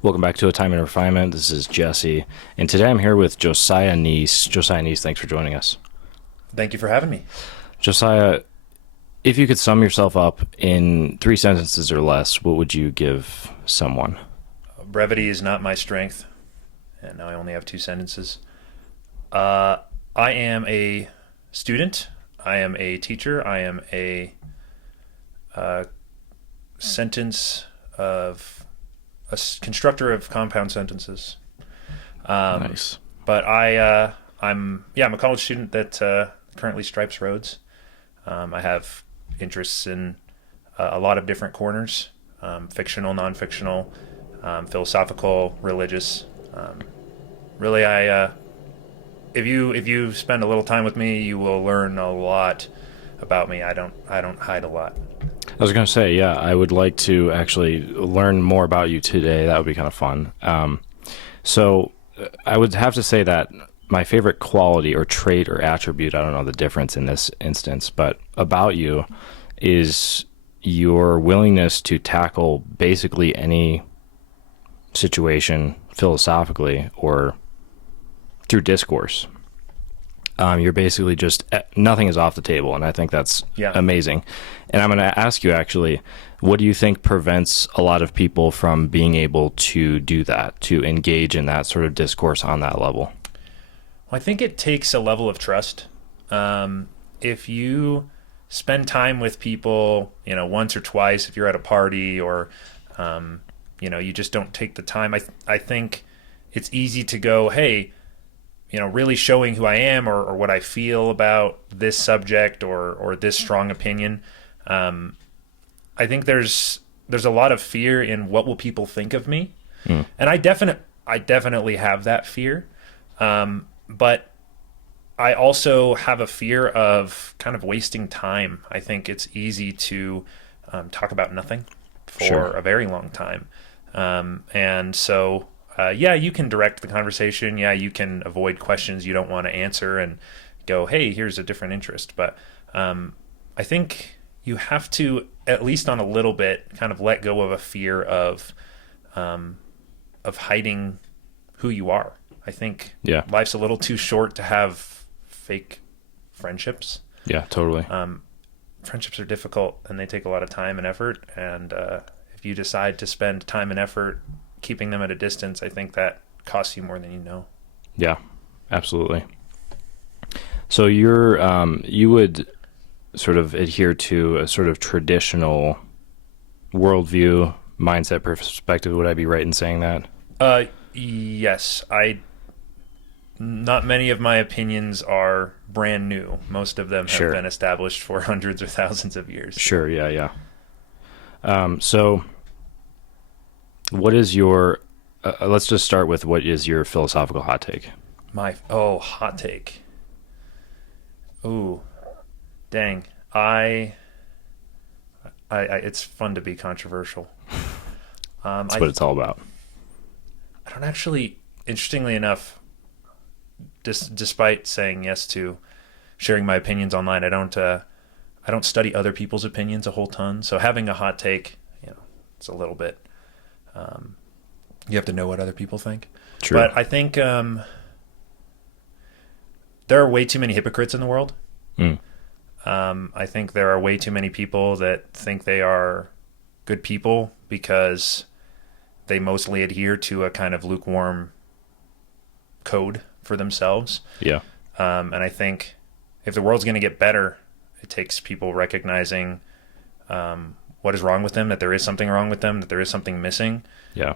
Welcome back to A Time in Refinement. This is Jesse, and today I'm here with Josiah Neese. Josiah Neese, thanks for joining us. Thank you for having me. Josiah, if you could sum yourself up in 3 sentences or less, what would you give someone? Brevity is not my strength, and now I only have 2 sentences. I am a student. I am a teacher. I am a sentence of constructor of compound sentences. Nice. But I'm a college student that currently stripes roads. I have interests in a lot of different corners: fictional, non-fictional, philosophical, religious. Really, if you spend a little time with me, you will learn a lot about me. I don't hide a lot. I was going to say, yeah, I would like to actually learn more about you today. That would be kind of fun. So I would have to say that my favorite quality or trait or attribute, I don't know the difference in this instance, but about you is your willingness to tackle basically any situation philosophically or through discourse. You're basically just nothing is off the table, and I think that's amazing. And I'm going to ask you, actually, what do you think prevents a lot of people from being able to do that, to engage in that sort of discourse on that level? Well, I think it takes a level of trust. If you spend time with people, once or twice, if you're at a party or, you just don't take the time, I think it's easy to go, hey, really showing who I am or what I feel about this subject or this strong opinion. I think there's a lot of fear in what will people think of me. And I definitely have that fear. But I also have a fear of kind of wasting time. I think it's easy to talk about nothing for a very long time. And so you can direct the conversation. Yeah, you can avoid questions you don't want to answer and go, hey, here's a different interest. But I think you have to, at least on a little bit, kind of let go of a fear of hiding who you are. I think life's a little too short to have fake friendships. Yeah, totally. Friendships are difficult and they take a lot of time and effort. And if you decide to spend time and effort keeping them at a distance, I think that costs you more than you know. Yeah, absolutely. So you would sort of adhere to a sort of traditional worldview, mindset, perspective. Would I be right in saying that? Yes. Not many of my opinions are brand new. Most of them have been established for hundreds or thousands of years. Sure, yeah. So what is your, let's just start with what is your philosophical hot take? Hot take. Ooh, dang. It's fun to be controversial. That's what it's all about. I don't actually, interestingly enough, despite saying yes to sharing my opinions online, I don't study other people's opinions a whole ton. So having a hot take, it's a little bit, you have to know what other people think. True. But I think there are way too many hypocrites in the world. I think there are way too many people that think they are good people because they mostly adhere to a kind of lukewarm code for themselves. Yeah. And I think if the world's going to get better, it takes people recognizing what is wrong with them, that there is something wrong with them, that there is something missing. Yeah.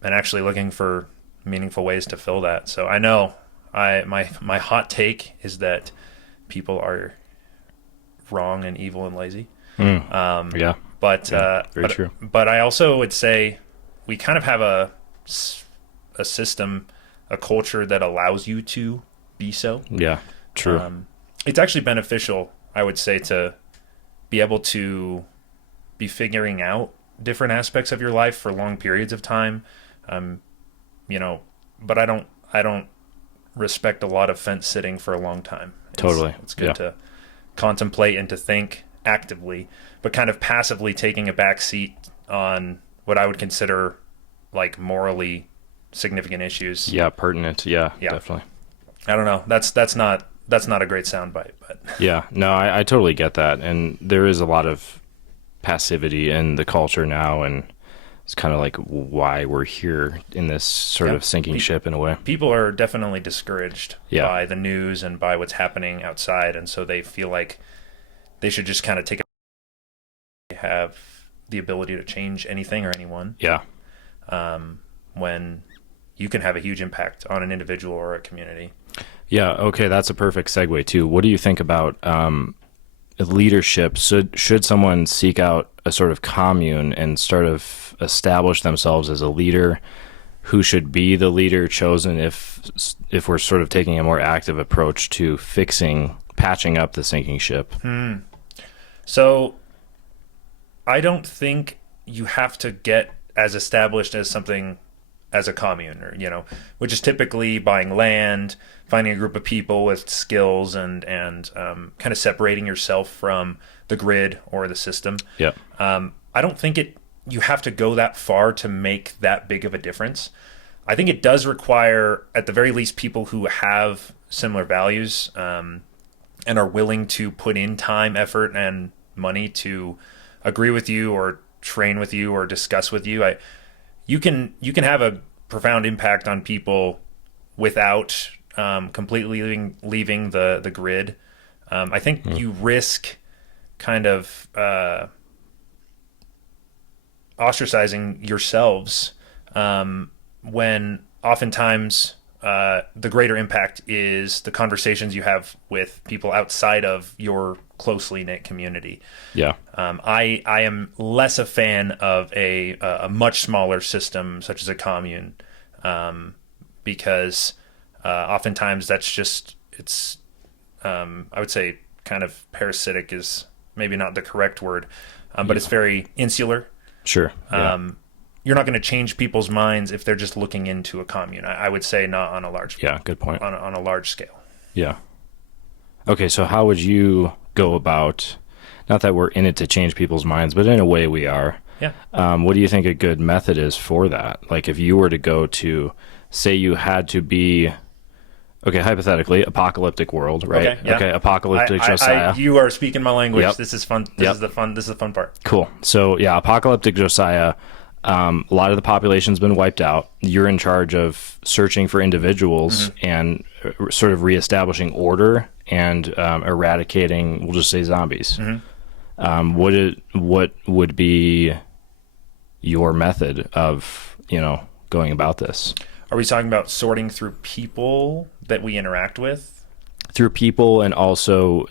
And actually looking for meaningful ways to fill that. So I know my hot take is that people are wrong and evil and lazy. Very true. But I also would say we kind of have a system, a culture that allows you to be so. Yeah, true. It's actually beneficial, I would say, to be able to be figuring out different aspects of your life for long periods of time. But I don't respect a lot of fence sitting for a long time. It's good to contemplate and to think actively, but kind of passively taking a back seat on what I would consider like morally significant issues. Yeah, pertinent. Yeah, Yeah. definitely. I don't know. That's not a great soundbite, but Yeah, no, I totally get that. And there is a lot of passivity in the culture now, and it's kind of like why we're here in this sort Yeah. of sinking ship in a way. people are definitely discouraged Yeah. by the news and by what's happening outside, and so they feel like they should just kind of take a have the ability to change anything or anyone, Yeah. when you can have a huge impact on an individual or a community. Yeah, okay, that's a perfect segue too. What do you think about leadership? Should someone seek out a sort of commune and sort of establish themselves as a leader? Who should be the leader chosen if we're sort of taking a more active approach to patching up the sinking ship? So I don't think you have to get as established as something as a commune, or which is typically buying land, finding a group of people with skills, and kind of separating yourself from the grid or the system. Yeah. I don't think you have to go that far to make that big of a difference. I think it does require, at the very least, people who have similar values, and are willing to put in time, effort, and money to agree with you or train with you or discuss with you. You can have a profound impact on people without completely leaving the grid. I think you risk kind of ostracizing yourselves when oftentimes the greater impact is the conversations you have with people outside of your closely knit community. Yeah. I am less a fan of a much smaller system such as a commune, because oftentimes it's I would say kind of parasitic is maybe not the correct word, but it's very insular. Sure. Yeah. You're not going to change people's minds if they're just looking into a commune. I would say not on a large Good point. on a large scale. Yeah. Okay, so how would you go about, not that we're in it to change people's minds, but in a way we are. Yeah. What do you think a good method is for that? Like if you were to go to, say you had to be, okay, hypothetically, apocalyptic world, right? Okay, yeah. Okay, apocalyptic Josiah. You are speaking my language. Yep. This is fun. Yep. This is the fun part. Cool. So yeah, apocalyptic Josiah. A lot of the population's been wiped out. You're in charge of searching for individuals and sort of reestablishing order and eradicating, we'll just say, zombies. What would be your method of going about this? Are we talking about sorting through people that we interact with? Through people, and also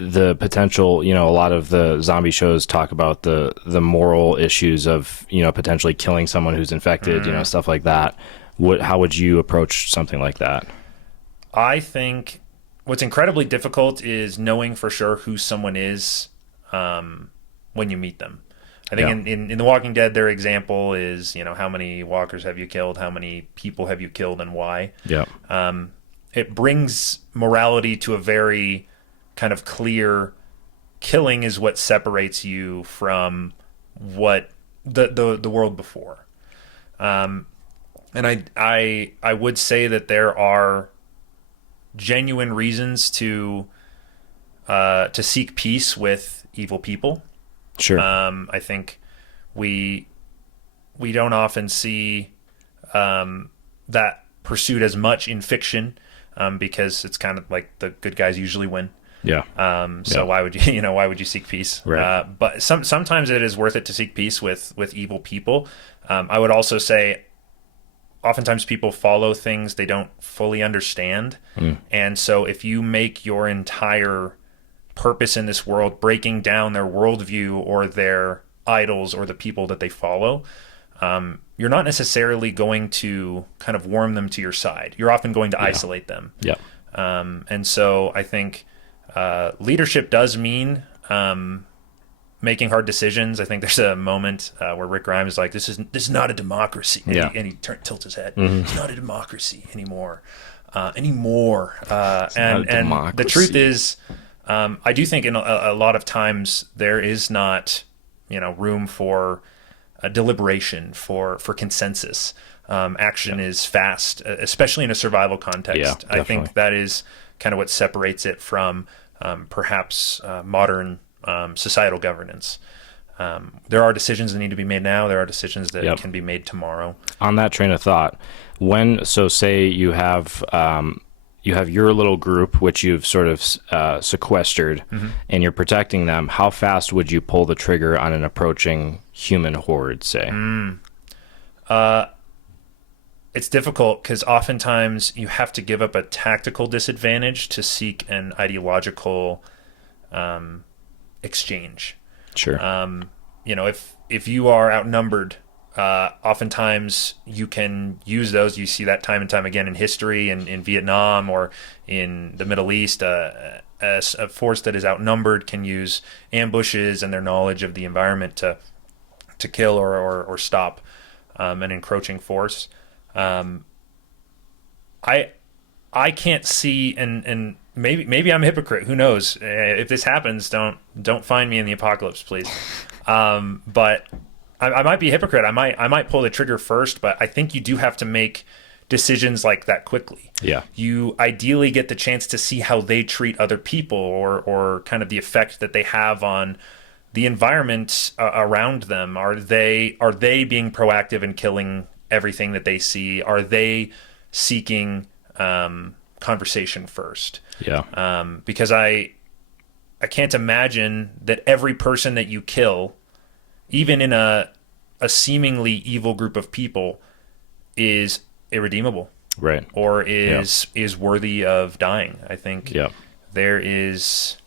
the potential, a lot of the zombie shows talk about the moral issues of, potentially killing someone who's infected, stuff like that. How would you approach something like that? I think what's incredibly difficult is knowing for sure who someone is when you meet them. I think in The Walking Dead, their example is, how many walkers have you killed? How many people have you killed and why? Yeah. It brings morality to a very kind of clear, killing is what separates you from what the world before. And I would say that there are genuine reasons to seek peace with evil people. Sure. I think we don't often see that pursued as much in fiction, because it's kind of like the good guys usually win. Yeah. So why would you seek peace? Right. But sometimes it is worth it to seek peace with evil people. I would also say oftentimes people follow things they don't fully understand. And so if you make your entire purpose in this world breaking down their worldview or their idols or the people that they follow, you're not necessarily going to kind of warm them to your side. You're often going to isolate them. Yeah. And so I think leadership does mean making hard decisions. I think there's a moment where Rick Grimes is like, "This is not a democracy," and he tilts his head. It's not a democracy anymore. And the truth is, I do think in a lot of times there is not room for deliberation, for consensus. Action is fast, especially in a survival context. Yeah, I definitely. think that is kind of what separates it from perhaps modern societal governance. There are decisions that need to be made now. There are decisions that Yep. can be made tomorrow. On that train of thought, say you have your little group which you've sort of sequestered, and you're protecting them. How fast would you pull the trigger on an approaching human horde, say? It's difficult because oftentimes you have to give up a tactical disadvantage to seek an ideological exchange. Sure. If you are outnumbered, oftentimes you can use those. You see that time and time again in history, in Vietnam or in the Middle East. A force that is outnumbered can use ambushes and their knowledge of the environment to kill or stop an encroaching force. I can't see, and maybe I'm a hypocrite. Who knows? If this happens, don't find me in the apocalypse, please. But I might be a hypocrite. I might pull the trigger first, but I think you do have to make decisions like that quickly. Yeah. You ideally get the chance to see how they treat other people, or kind of the effect that they have on the environment around them. Are they being proactive in killing everything that they see? Are they seeking conversation first? Yeah. Because I can't imagine that every person that you kill, even in a seemingly evil group of people, is irredeemable, Right. or is worthy of dying. I think Yeah. there is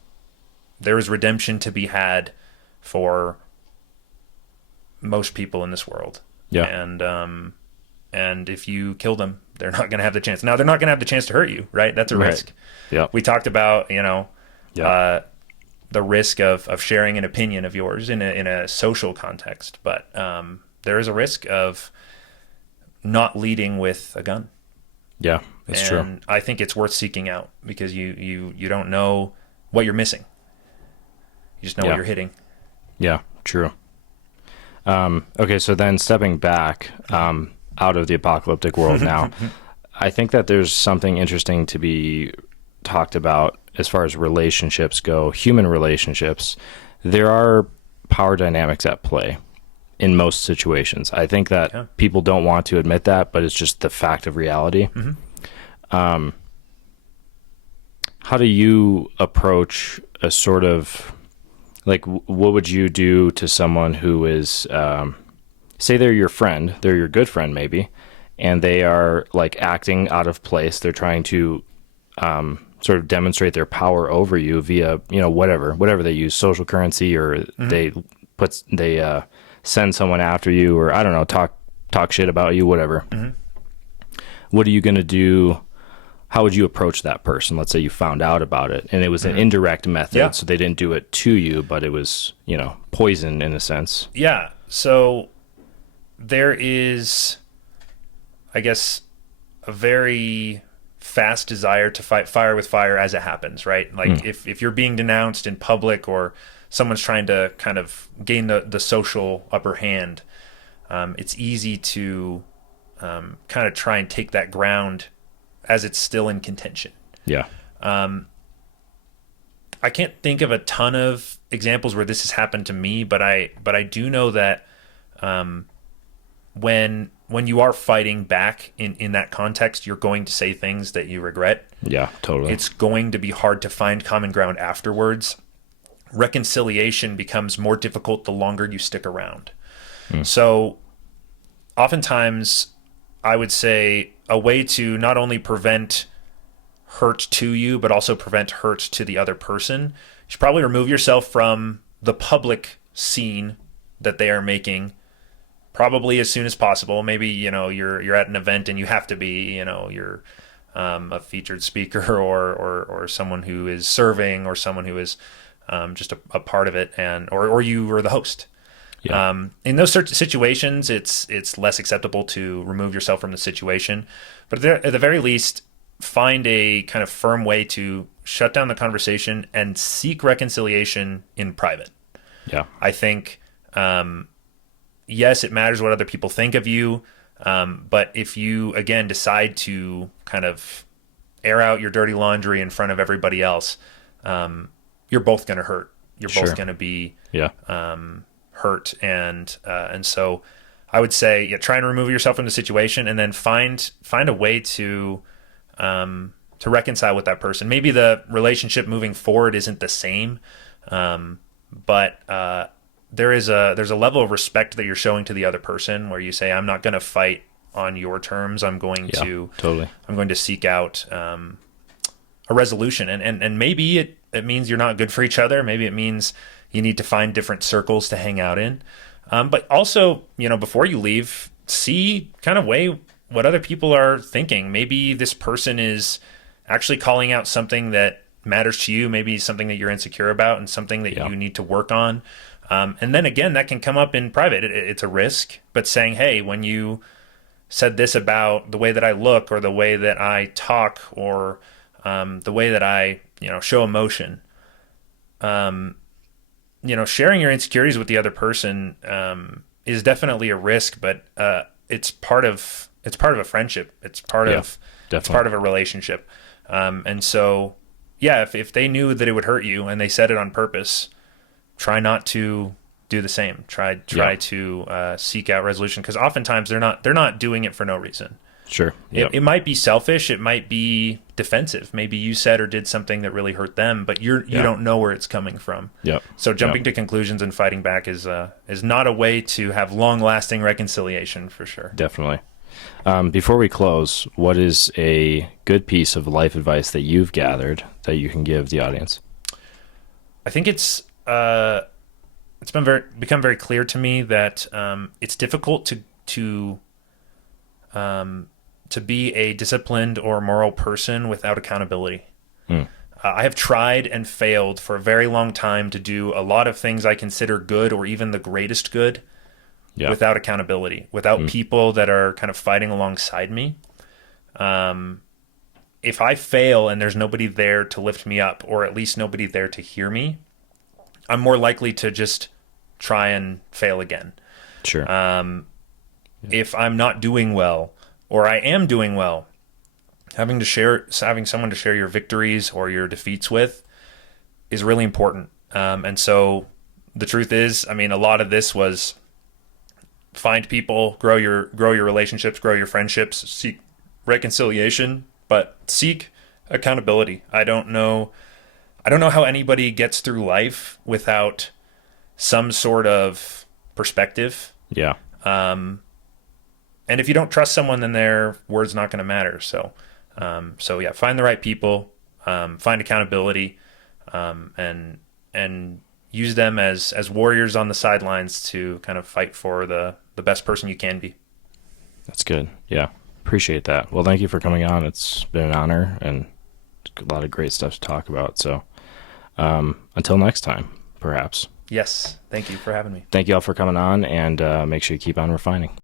redemption to be had for most people in this world. Yeah. And if you kill them, they're not going to have the chance. Now, they're not going to have the chance to hurt you, right? That's a Right. risk. Yeah. We talked about, Yeah. the risk of sharing an opinion of yours in a social context, but there is a risk of not leading with a gun. Yeah. It's true. And I think it's worth seeking out, because you don't know what you're missing. You just know what you're hitting. Yeah. True. Okay. So then stepping back, out of the apocalyptic world now, I think that there's something interesting to be talked about as far as relationships go, human relationships. There are power dynamics at play in most situations. I think that people don't want to admit that, but it's just the fact of reality. How do you approach a sort of, like, what would you do to someone who is, say they're your friend, they're your good friend maybe, and they are like acting out of place. They're trying to sort of demonstrate their power over you via, whatever they use, social currency, or they send someone after you, or I don't know, talk shit about you, whatever. What are you going to do? How would you approach that person? Let's say you found out about it and it was an indirect method. So they didn't do it to you, but it was, poison in a sense. Yeah. So there is, I guess, a very fast desire to fight fire with fire as it happens, right? Like if you're being denounced in public, or someone's trying to kind of gain the social upper hand, it's easy to kind of try and take that ground as it's still in contention. Yeah. I can't think of a ton of examples where this has happened to me, but I do know that when you are fighting back in that context, you're going to say things that you regret. Yeah, totally. It's going to be hard to find common ground afterwards. Reconciliation becomes more difficult the longer you stick around. So oftentimes I would say a way to not only prevent hurt to you, but also prevent hurt to the other person, you should probably remove yourself from the public scene that they are making, probably as soon as possible. Maybe, you're at an event and you have to be, you're a featured speaker, or someone who is serving, or someone who is just a part of it, or you are the host. Yeah. In those certain situations, it's less acceptable to remove yourself from the situation, but at the very least, find a kind of firm way to shut down the conversation and seek reconciliation in private. Yeah. I think, yes, it matters what other people think of you. But if you, again, decide to kind of air out your dirty laundry in front of everybody else, you're both going to hurt. You're both going to be hurt. And so I would say, try and remove yourself from the situation, and then find a way to reconcile with that person. Maybe the relationship moving forward isn't the same, but there's a level of respect that you're showing to the other person where you say, I'm not going to fight on your terms. I'm going to seek out a resolution. And maybe it means you're not good for each other. Maybe it means you need to find different circles to hang out in. But also, before you leave, weigh what other people are thinking. Maybe this person is actually calling out something that matters to you, maybe something that you're insecure about and something that you need to work on. And then again, that can come up in private. It's a risk, but saying, hey, when you said this about the way that I look or the way that I talk or the way that I, show emotion, sharing your insecurities with the other person is definitely a risk, but it's part of a friendship. It's part of a relationship. And so, if they knew that it would hurt you and they said it on purpose, try not to do the same. Try to seek out resolution, because oftentimes they're not doing it for no reason. Sure. Yep. It might be selfish. It might be defensive. Maybe you said or did something that really hurt them, but you don't know where it's coming from. Yep. So jumping to conclusions and fighting back is not a way to have long-lasting reconciliation, for sure. Definitely. Before we close, what is a good piece of life advice that you've gathered that you can give the audience? I think it's become very clear to me that it's difficult to be a disciplined or moral person without accountability. I have tried and failed for a very long time to do a lot of things I consider good or even the greatest good without accountability, without people that are kind of fighting alongside me. If I fail and there's nobody there to lift me up, or at least nobody there to hear me, I'm more likely to just try and fail again. Sure. If I'm not doing well, or I am doing well, having someone to share your victories or your defeats with is really important. And so the truth is, a lot of this was find people, grow your relationships, grow your friendships, seek reconciliation, but seek accountability. I don't know how anybody gets through life without some sort of perspective. Yeah. And if you don't trust someone, then their word's not going to matter. So find the right people, find accountability, and use them as warriors on the sidelines to kind of fight for the best person you can be. That's good. Yeah. Appreciate that. Well, thank you for coming on. It's been an honor and a lot of great stuff to talk about. So, until next time, perhaps. Yes. Thank you for having me. Thank you all for coming on, and make sure you keep on refining.